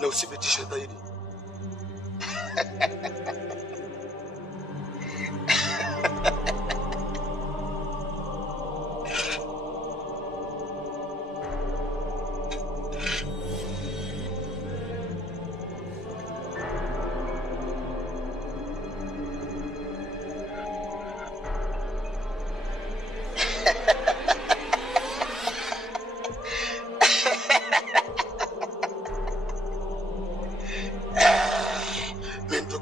Na uthibitishe zaidi. Mimi ndo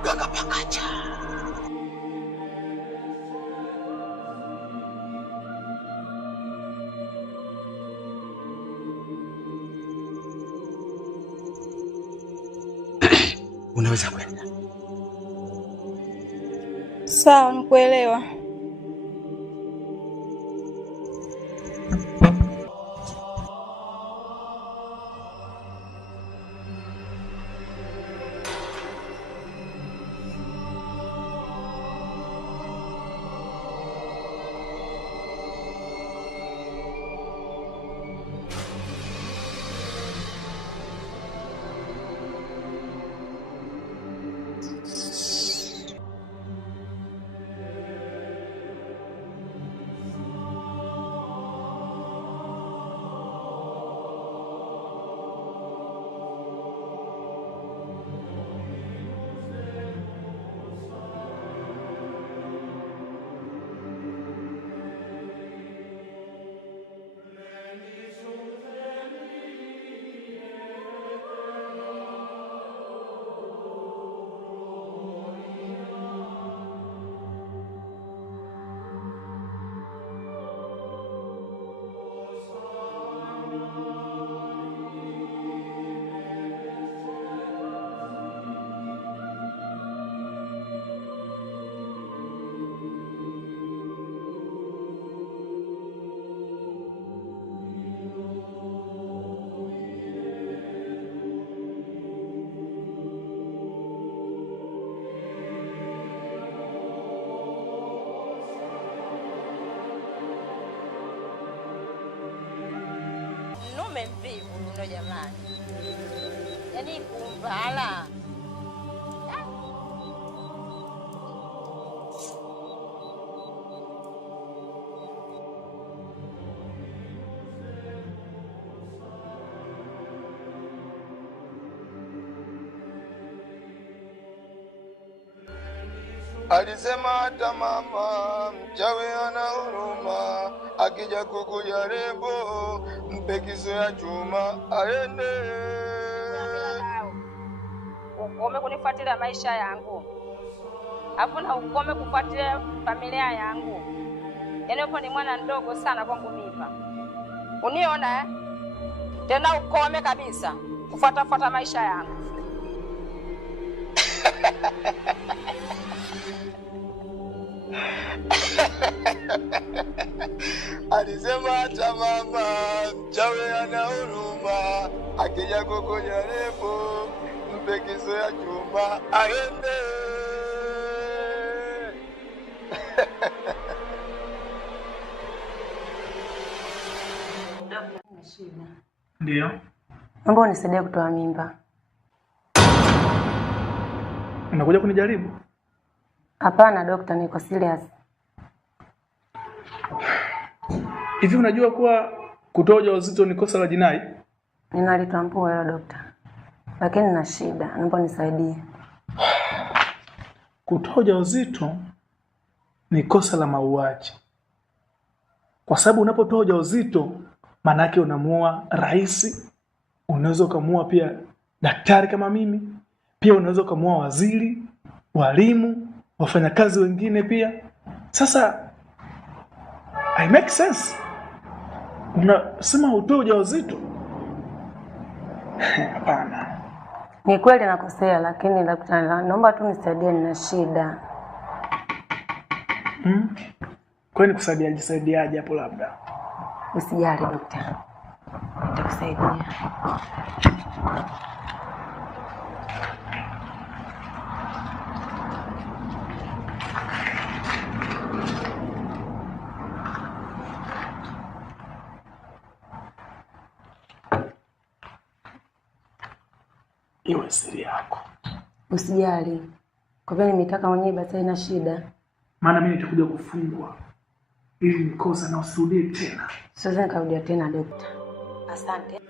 mganga Pakacha. Unaweza kwenda. Sawa, nikuelewa. Mvivu ndo jamani. Yaani kumbala. Alisema hata mama mchawi ana huruma, akija kukujaribu mpe kisu ya chuma aende. Ukome kunifuatilia maisha yangu, afu na ukome kufuatilia familia yangu. Yaani hapo ni mwana ndogo sana kwangu mimi. Uniona tena ukome kabisa kufuata maisha yangu. Alisema hata mama mchawi ana huruma, akija kukujaribu mpe kisu ya chuma aende. Ndio. Naomba unisaidie kutoa mimba. Unakuja kunijaribu? Hapana dokta, niko serious. Hivi unajua kuwa kutoa ujauzito ni kosa la jinai? Ninalitambua hilo dokta, lakini nina shida, naomba unisaidie. Kutoa ujauzito ni kosa la mauaji. Kwa sababu unapotoa ujauzito maana yake unamuoa rais, unaweza kumuoa pia daktari kama mimi, pia unaweza kumuoa waziri, walimu, wafanyakazi wengine pia. Sasa I make sense. Unasema utoe ujauzito? Hapana. Ni kweli nakosea, lakini daktari, naomba tu nisaidie, nina shida. Kwa nini kusaidiaje hapo labda? Usijali dokta, nitakusaidia. Iwe siri yako. Usijali. Kwa vile nimetaka mwenyewe basi haina shida. Maana mimi nitakuja kufungwa ili nikosa na usirudie tena. Siwezi nikarudia tena dokta. Asante.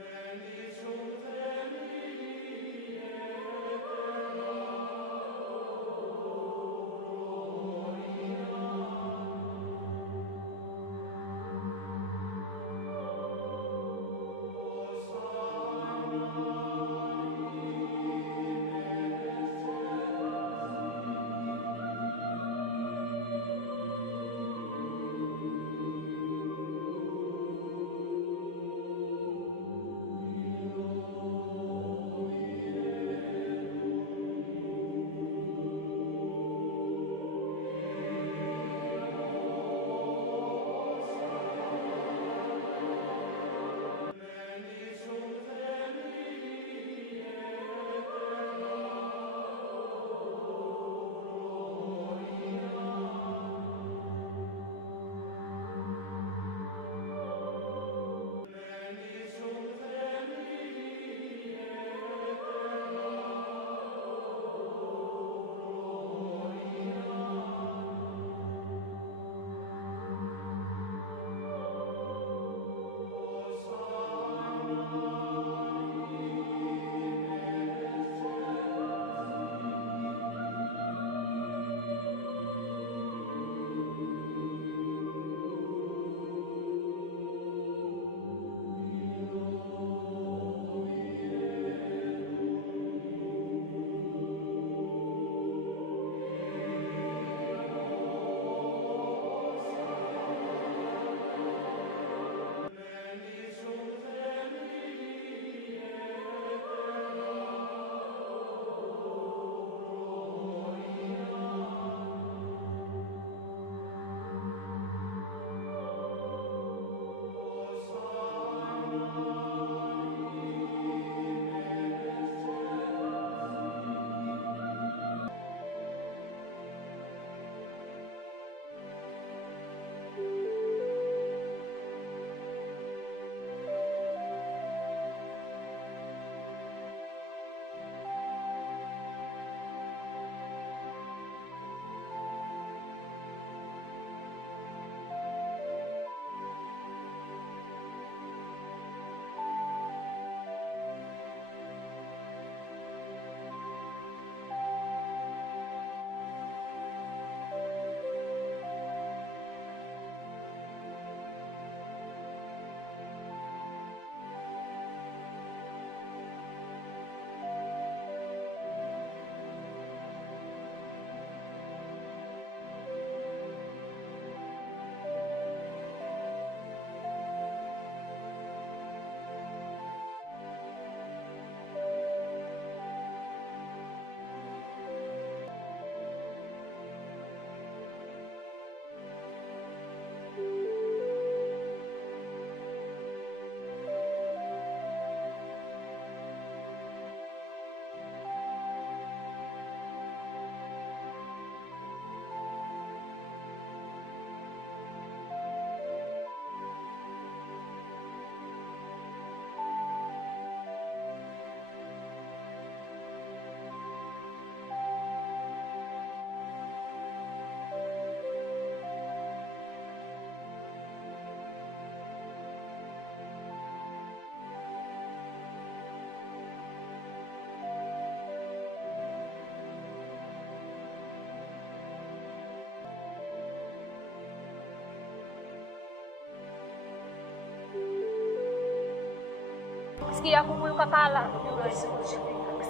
Sikia kukuluka kala,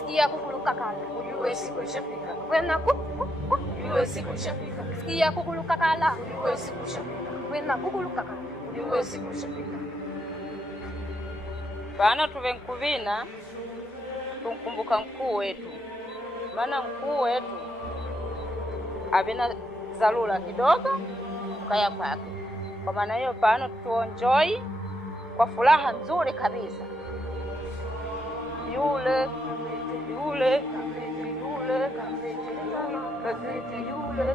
sikia kukuluka kala, ujue siku ishafika. Wena ujue siku ishafika. Sikia kukuluka kala, ujue siku ishafika. Wena kukuluka kala, ujue siku ishafika. Bana tuve nkuvina tunkumbuka mkuu wetu, maana mkuu wetu avina zalula kidogo kaya kwake. Kwa maana hiyo pano tuenjoy kwa furaha nzuri kabisa. Yule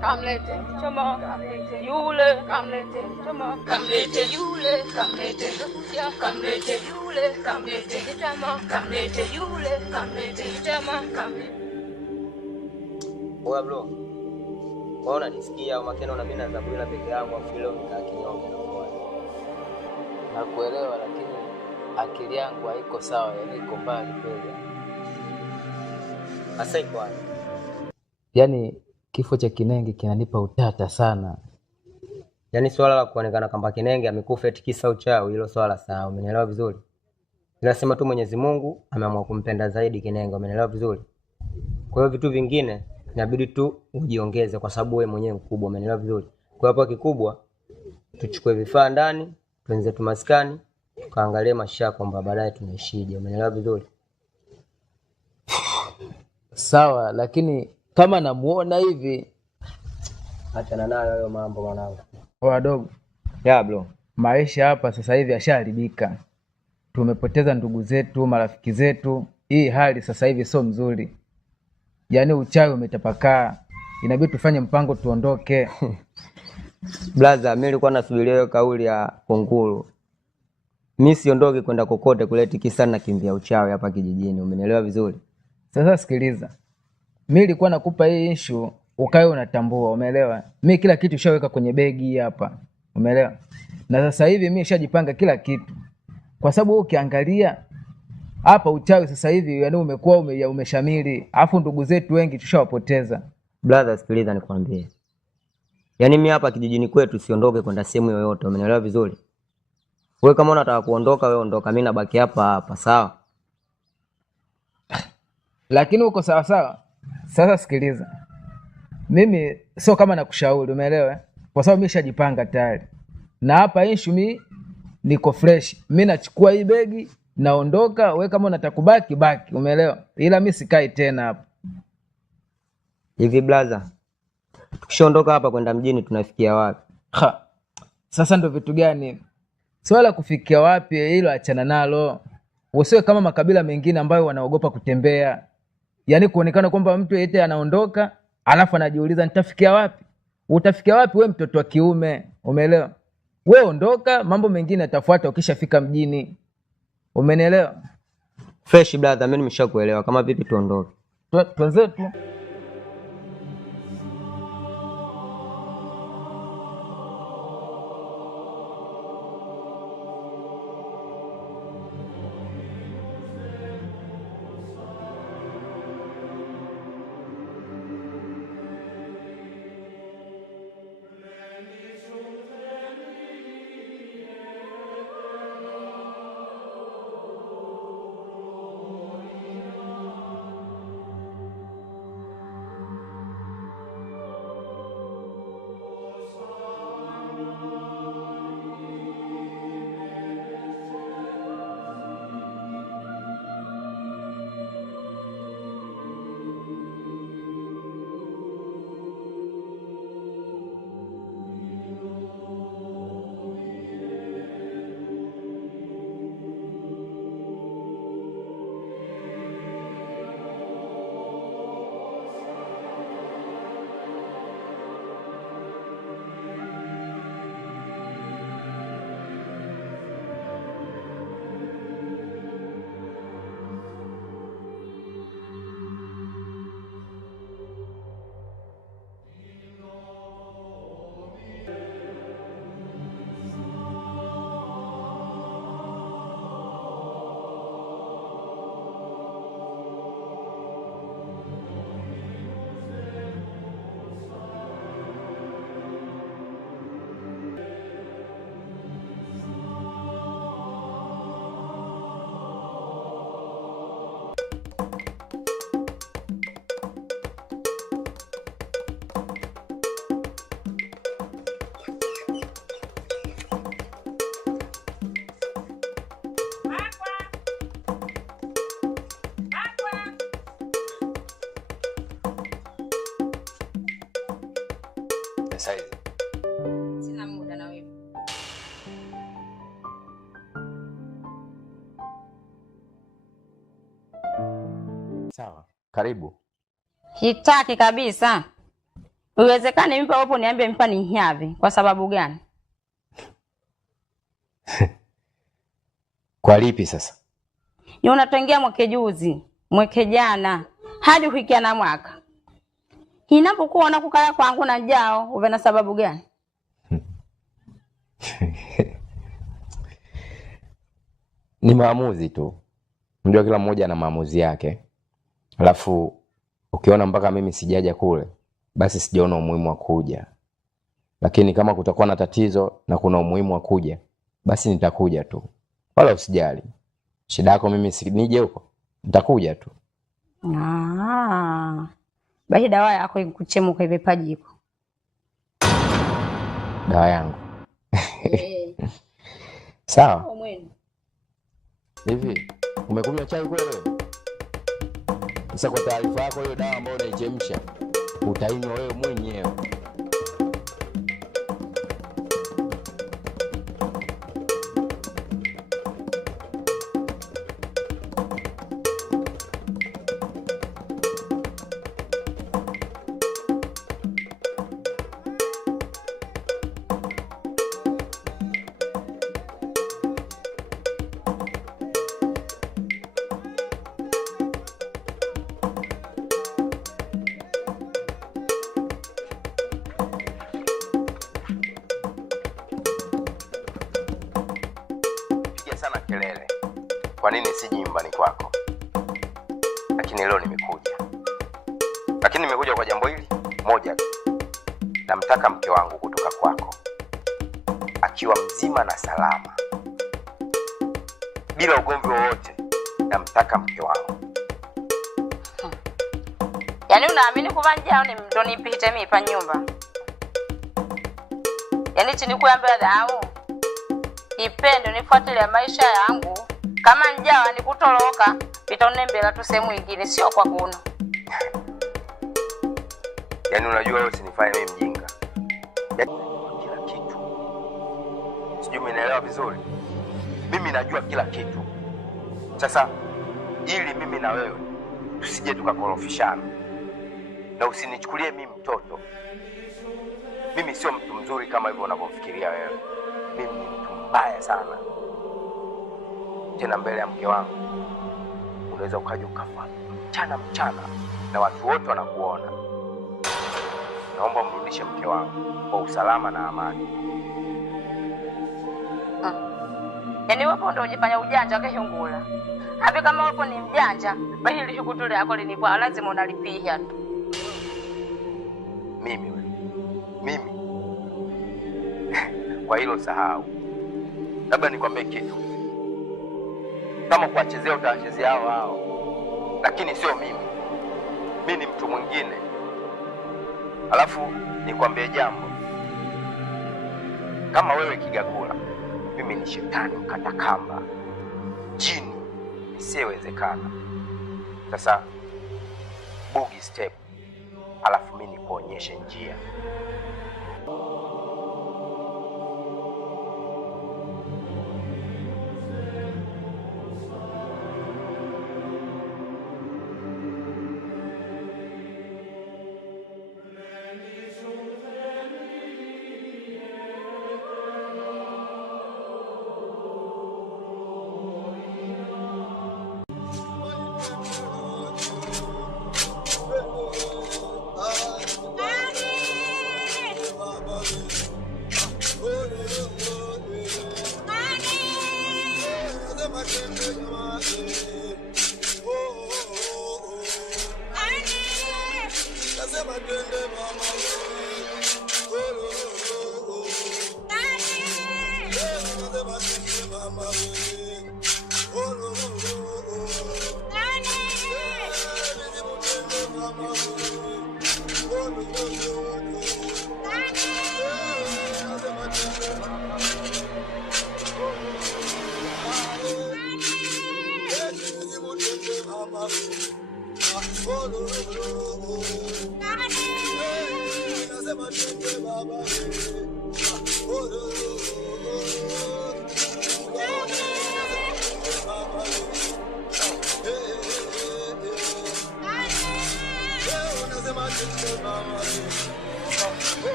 kamlete chama, yule kamlete chama, kamlete yule kamlete kuja, kamlete yule kamlete chama, kamlete yule kamlete chama, kamlete. Oya bro, wewe unanisikia au makena na mimi na Zaburi peke yangu afu leo nikaa kinyonge na kwa. Nakuelewa lakini akili yangu haiko sawa, yani iko mbali kweli. Asa iko wapi? Yaani kifo cha Kinenge kinanipa utata sana. Yaani swala la kuonekana kwamba Kinenge amekufa eti kisa uchawi, hilo swala sawa, umenielewa vizuri? Ninasema tu Mwenyezi Mungu ameamua kumpenda zaidi Kinenge, umenielewa vizuri? Kwa hiyo vitu vingine inabidi tu ujiongeze kwa sababu wewe mwenyewe mkubwa, umenielewa vizuri? Kwa hapo kikubwa tuchukue vifaa ndani, tuanze tumaskani, tukaangalie maisha kwamba baadaye tunaishije, umenielewa vizuri? Sawa, lakini kama namuona hivi, achana nayo hayo mambo mwanangu. Wadogo. Ya bro, maisha hapa sasa hivi yashaharibika. Tumepoteza ndugu zetu, marafiki zetu. Hii hali sasa hivi sio mzuri. Yaani uchawi umetapakaa. Inabidi tufanye mpango tuondoke. Blaza, mimi nilikuwa nasubiria hiyo kauli ya Kunguru. Mimi siondoke kwenda kokote kuleti kisa na kimbia uchawi hapa kijijini, umenielewa vizuri? Sasa sikiliza. Mimi nilikuwa nakupa hii issue ukae unatambua, umeelewa? Mimi kila kitu shaweka kwenye begi hapa, umeelewa? Na sasa hivi mimi nishajipanga kila kitu. Kwa sababu ukiangalia hapa uchawi sasa hivi yani umekuwa umeshamili, afu ndugu zetu wengi tushawapoteza. Brother, sikiliza nikwambie. Yaani mimi hapa kijijini kwetu siondoke kwenda sehemu yoyote, umeelewa vizuri? Wewe kama unataka kuondoka wewe ondoka, mimi nabaki hapa, sawa? Lakini uko sawa sawa. Sasa sikiliza. Mimi sio kama nakushauri, umeelewa? Kwa sababu mimi nishajipanga tayari. Na hapa issue mimi niko fresh. Mimi nachukua hii begi, naondoka, wewe kama unataka kubaki baki, umeelewa? Ila mimi sikai tena hapa. Hivi brother, tukishaondoka hapa kwenda mjini tunafikia wapi? Sasa ndo vitu gani? Swala kufikia wapi hilo achana nalo. Usiwe kama makabila mengine ambayo wanaogopa kutembea. Yaani kuonekana kwamba mtu yeye anaondoka, alafu anajiuliza nitafikia wapi? Utafikia wapi wewe mtoto wa kiume? Umeelewa? Wewe ondoka, mambo mengine yatafuata ukishafika mjini. Umenielewa? Fresh brother, mimi nimeshakuelewa. Kama vipi tuondoke? Tuanze tu. Sina muda na wewe. Sawa, karibu. Hitaki kabisa. Uwezekane mpa hapo niambie mpa ni nyavi. Kwa sababu gani? Kwa lipi sasa? Ni unatangia mweke juzi, mweke jana, hadi kufikia na mwaka. Inapokuwa unakukala kwangu na jao, uwe na sababu gani? Ni maamuzi tu. Unajua kila mmoja ana maamuzi yake. Alafu ukiona mpaka mimi sijaja kule, basi sijaona umuhimu wa kuja. Lakini kama kutakuwa na tatizo na kuna umuhimu wa kuja, basi nitakuja tu. Wala usijali. Shida yako mimi nije huko, nitakuja tu. Basi dawa yako ikuchemuka hivi pajiko. Dawa yangu. Sawa. Hivi, umekunywa chai kweli? Sasa kwa taarifa yako, hiyo dawa ambayo unaichemsha utainywa wewe mwenyewe. Sana kelele. Kwa nini siji nyumbani kwako? Lakini leo nimekuja. Lakini nimekuja kwa jambo hili moja tu. Namtaka mke wangu kutoka kwako akiwa mzima na salama, bila ugomvi wowote. Namtaka mke wangu. Yaani unaamini kubanja ni ndo nipite mimi pa nyumba? Yaani chini kuambia dao ipende nifuatilia maisha yangu. Kama njawa nikutoroka, pitonembela tu sehemu nyingine, sio kwa kuno. Yaani unajua wewe usinifanye mimi mjinga. Yaani kila kitu. Sijui umeelewa vizuri. Mimi najua kila kitu. Sasa ili mimi na wewe tusije tukakorofishana. Na usinichukulie mimi mtoto. Mimi sio mtu mzuri kama hivyo unavyofikiria wewe. Mimi ni mtu mbaya sana. Tena mbele ya mke wangu unaweza ukaja ukafa mchana na watu wote wanakuona. Naomba mrudishe mke wangu kwa usalama na amani. Yaani wapo ndio ujifanya ujanja kehungula. Hapo kama wapo ni mjanja, basi ile shukutule yako linipwa lazima unalipia tu. Mimi kwa hilo sahau. Labda nikwambie kitu. Kama kuwachezea utawachezea hao. Lakini sio mimi. Mimi ni mtu mwingine. Alafu nikwambie jambo. Kama wewe Kigagula, mimi ni shetani mkata kamba. Jini isiyowezekana. Sasa bugi step. Alafu mimi nikuonyeshe njia.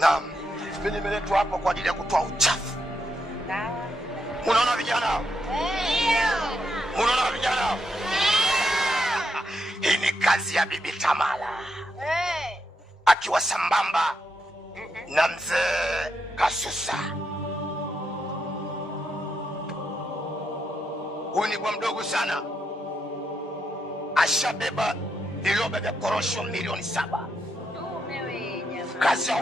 Naam, mimi nimeletwa hapo kwa ajili ya kutoa uchafu. Unaona vijana? Unaona vijana? Hii ni kazi ya Bibi Tamala akiwa sambamba na mzee Kasusa. Huyu ni kwa mdogo sana, ashabeba viroba vya korosho milioni 7. Kazi ya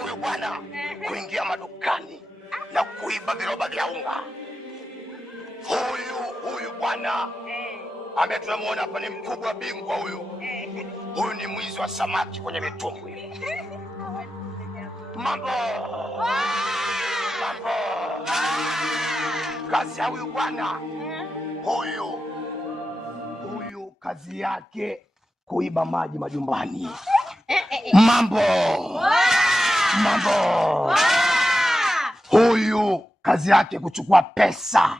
huyu bwana, kuingia madukani na kuiba viroba vya unga. Huyu bwana tunamuona hapa ni mkubwa bingwa huyu. Huyu ni mwizi wa samaki kwenye mitumbwi. Mambo. Mambo. Kazi ya huyu bwana. Huyu kazi yake kuiba maji majumbani. Mambo. Mambo. Huyu kazi yake kuchukua pesa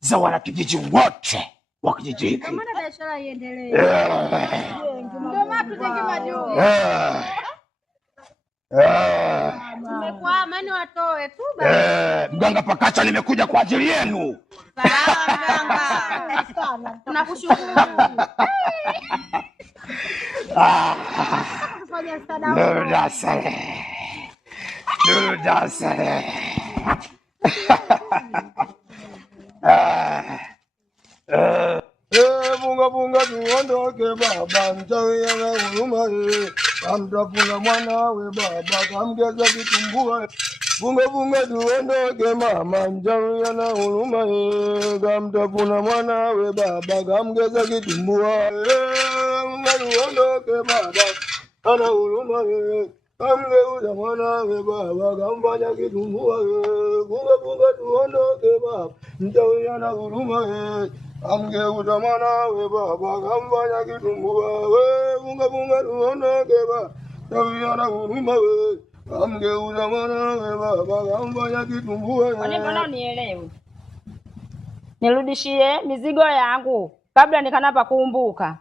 za wanakijiji wote wa kijiji hiki. Kama biashara iendelee. Ndio maana tujenge majumba. Nimekuwa amani watoe tu basi. Mganga Pakacha, nimekuja kwa ajili yenu. Sawa mganga. Tunakushukuru. Tufanye sada. Nurudasale. Bunga bunga tuondoke baba, mchawi ana huruma kamtafuna mwanawe baba, kamgeza kitumbua. Bunga bunga tuondoke mama, mchawi ana huruma kamtafuna mwanawe baba, kamgeza kitumbua. Bunga tuondoke baba, ana huruma kamgeuza mwanawe baba, kamfanya kitumbua. Bunga bunga tuondoke baba, mchawi ana huruma amgeuza mwanawe baba, kamfanya kitumbua. Bunga bunga tuondoke baba, mchawi ana huruma amgeuza mwanawe baba, kamfanya kitumbua. Mbona unielewi? Nirudishie mizigo yangu kabla nikanapa kuumbuka.